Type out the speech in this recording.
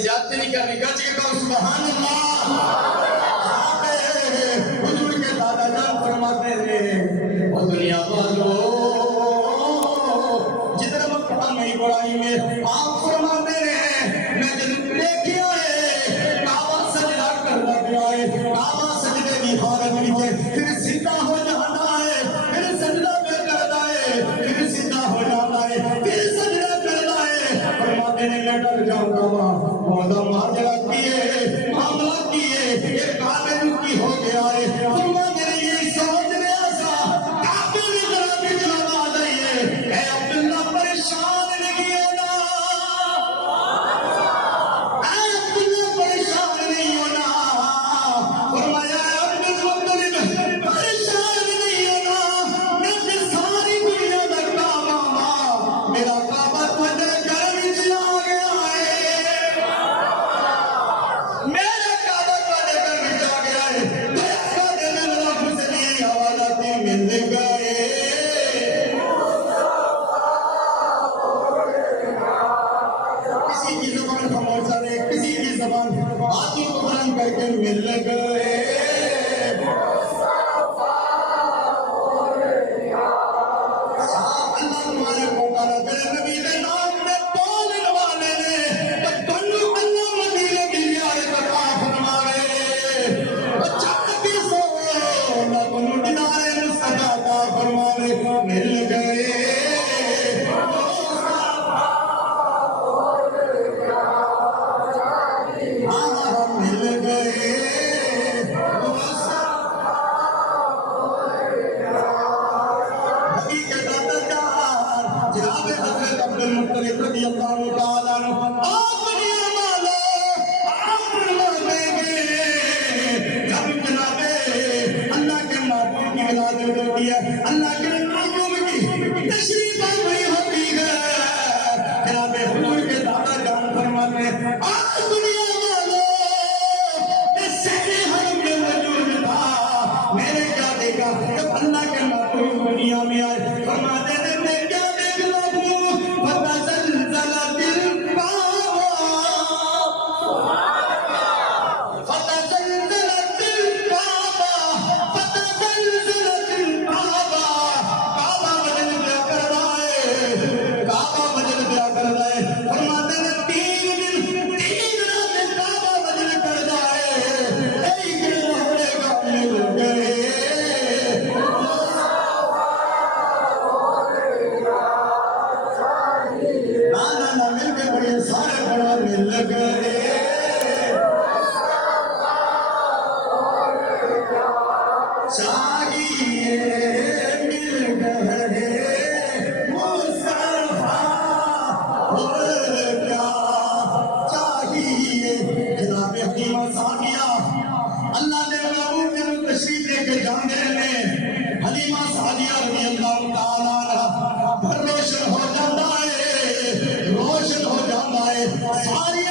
زیادتی نہیں کرنی گج کے کہو سبحان اللہ حضور کے دادا جان فرماتے ہیں وہ دنیا والو جدھر مکہ میں ابراہیم میں آپ فرماتے ہیں میں جب دیکھیا ہے کعبہ سجدہ کرنا گیا ہے کعبہ سجدے کی حالت میں پھر سیدھا ہو جانا ہے پھر سجدہ پہ کرنا ہے پھر سیدھا ہو جانا ہے پھر سجدہ کرنا ہے فرماتے ہیں میں ڈر جاؤں گا مولا ماجرہ کیے معاملہ کیے یہ کامل کی ہو گیا ہے فرماتے ہیں یہ سوچ رہا سا کعبے میں ذرا بھی جانا دائیے اے عبداللہ پریشان نہیں ہونا اے عبداللہ پریشان نہیں ہونا فرمایا اے عبدالمطلب پریشان نہیں ہونا میں پھر ساری دنیا میں کعبہ میرا کعبہ تجھے گھر میں چلا گیا ہے میرا کعبہ تجھے گھر میں چلا گیا ہے تو اس کا دن اللہ حسنی حوالات مل گئے کسی کی زبان خاموش رہے کسی کی زبان ہاتھوں کو بلند کر کے مل گئے اللہ تمہارے پکارا تیرے نبی کے نام میں بولنے والے نے بنو اللہ مدینے کی زیارت عطا فرمائے چاہتی سو نہ بنو دینار مصطفیٰ عطا فرمائے مل گئے مل گئے جناب حضرت عبدالمطلب رضی اللہ تعالیٰ عنہ آپ دنیا والا آپ فرماتے ہیں جب جناب اللہ کے محبوب کی ولادت ہوتی ہے اللہ کے محبوب کی تشریف آوری ہوتی ہے جناب حضور کے دادا جان فرماتے ہیں آپ دنیا والا میں سہنے حرم میں موجود تھا میرے کیا دیکھا جب اللہ کے محبوب دنیا میں آئے فرماتے ہیں میں کیا اللہ نے محبوب جنہوں تشریف لے کے جانے میں حلیمہ سعدیہ رضی اللہ تعالیٰ عنہ گھر روشن ہو جاتا ہے ساری